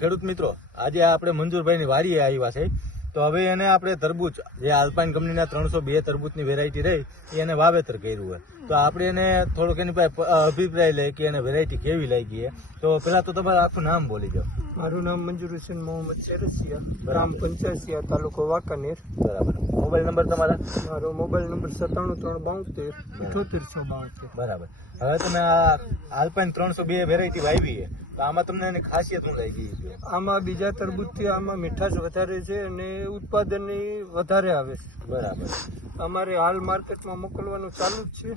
ખેડૂત મિત્રો, આજે આપણે મંજુરભાઈની વાડીએ આવ્યા છે. તો હવે એને આપણે તરબૂચ, જે આલ્પાઇન કંપનીના 302 તરબૂચની વેરાયટી રહી, એને વાવેતર કર્યું હોય. તો આપણે એને થોડોક એની પાસે અભિપ્રાય લઈએ કે એને વેરાયટી કેવી લાગી છે. તો પેલા તો તમારું આખું નામ બોલી જાઓ. મારું નામ મંજુર હુસેન મોહમ્મદ શેરસિયા, ગ્રામ પંચાયત, તાલુકો વાંકાનેર. બરાબર. મોબાઈલ નંબર તમારા? મારો મોબાઈલ નંબર 97 372 78 બરાબર. હવે તમે આ આલ્પાઇન 302 વેરાયટી વાવી છે, તો આમાં તમને એની ખાસિયત શું લાગી છે? આમાં બીજા તરબૂચથી આમાં મીઠાશ વધારે છે અને ઉત્પાદનની વધારે આવે છે. બરાબર. અમારે હાલ માર્કેટમાં મોકલવાનું ચાલુ જ છે.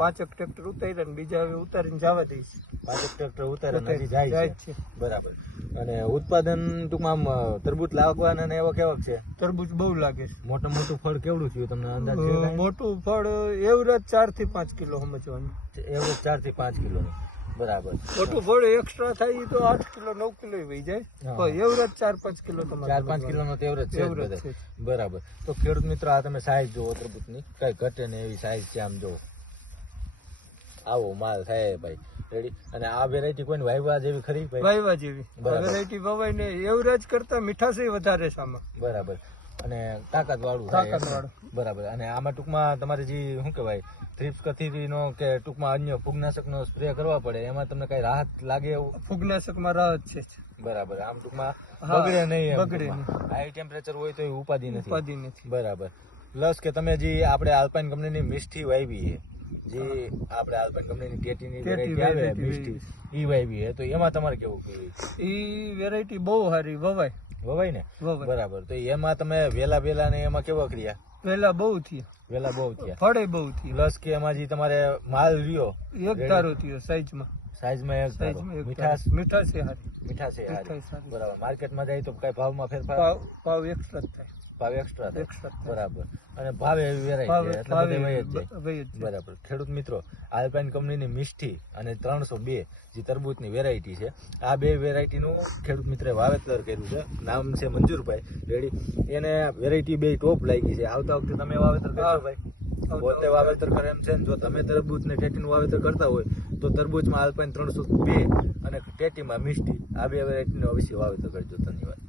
5 ટ્રેક્ટર ઉતાર્યા ને બીજા હવે ઉતારીને જવા દઈશ. 5 ટ્રેક્ટર ઉતારીને હજી જાય છે. બરાબર. અને ઉત્પાદન ટૂંકમાં આમ તરબૂચ લાગવાના ને એવા કેવા છે? તરબૂચ બહુ લાગે છે. મોટું ફળ કેવડું થયું તમને અંદાજ છે? મોટું ફળ એવરેજ 4 થી 5 કિલો સમજવાનું. એવરેજ 4 થી 5 કિલોનું. બરાબર. મોટું ફળ એક્સ્ટ્રા થાય તો 8 કિલો 9 કિલો વહી જાય, તો એવરેજ 4-5 કિલો તમારે 4-5 કિલોનો તો એવરેજ છે જ બધે. બરાબર. તો ખેડૂત મિત્રો, આ તમે સાઈઝ જુઓ તરબૂચની, કઈ ઘટે ને એવી સાઈઝ છે. આમ જુઓ, આવો માલ થાય ભાઈ. રેડી. અને આ વેરાયટી કોઈને વાયવા જેવી ખરી? વાયવા જેવી વેરાયટી વવાય ને એવરેજ કરતા મીઠાશ વધારે છે આમાં. બરાબર. અને તાકાત વાળું. બરાબર. અને આમાં ટૂંકમાં તમારે જે શું કહેવાય, થ્રિપ્સ કથીરીનો કે ટૂંકમાં અન્ય ફૂગનાશકનો સ્પ્રે કરવા પડે, એમાં તમને કઈ રાહત લાગે એવું? ફૂગનાશકમાં રાહત છે. બરાબર. આમ ટૂંકમાં બગડે નહીં. બગડે નહીં. હાઈ ટેમ્પરેચર હોય તો ઉપાધિ નથી. ઉપાધિ નથી. બરાબર. પ્લસ કે તમે જે આપણે આલ્પાઇન કંપનીની મિષ્ટી વાવી છે, જે આપણે આલ્પાઇન કંપનીની ટેટીની વેરાયટી આવે મિષ્ટી, ઈ વાવી છે, તો એમાં તમારે કેવું કેવી? ઈ વેરાયટી બહુ સારી વવાય ને? બરાબર. તો એમાં તમે વેલા ને એમાં કેવા કર્યા? વેલા બહુ થયા. ફળે બહુ થયા. પ્લસ કે એમાં જે તમારે માલ રહ્યો એક ધારો થયો સાઈઝમાં. મીઠાશ મીઠાશ સારી. બરાબર. માર્કેટમાં જાય તો કઈ ભાવમાં ફેરફાર? ભાવ એક્સ્ટ્રા થાય. ભાવ એક્સ્ટ્રા થાય. બરાબર. અને ભાવે એવી વેરાયટી એટલે બધે વહી જ જાય. બરાબર. ખેડૂત મિત્રો, આલ્પાઇન કંપનીની મિષ્ટી અને 302 જે તરબૂચની વેરાયટી છે, આ બે વેરાયટીનું ખેડૂત મિત્રે વાવેતર કર્યું છે. નામ છે મંજુરભાઈ. રેડી. એને વેરાયટી બે ટોપ લાગી છે. આવતા વખતે તમે વાવેતર કરશો ભાઈ? પોતે વાવેતર કરે એમ છે ને? જો તમે તરબૂચ ને ટેટીનું વાવેતર કરતા હોય તો તરબૂચમાં આલ્પાઇન 302 અને ટેટીમાં મિષ્ટી, આ બે વેરાયટીનું અવશ્ય વાવેતર કરજો. ધન્યવાદ.